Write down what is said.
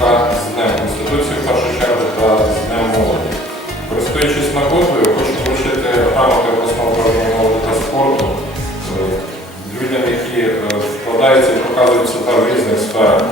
та з Днем Конституції в першу чергу та з Днем молоді. Користуючись нагодою, хочу вручити грамоти обласного управління молоді та спорту е, людям, які е, вкладаються і показують себе в різних сферах.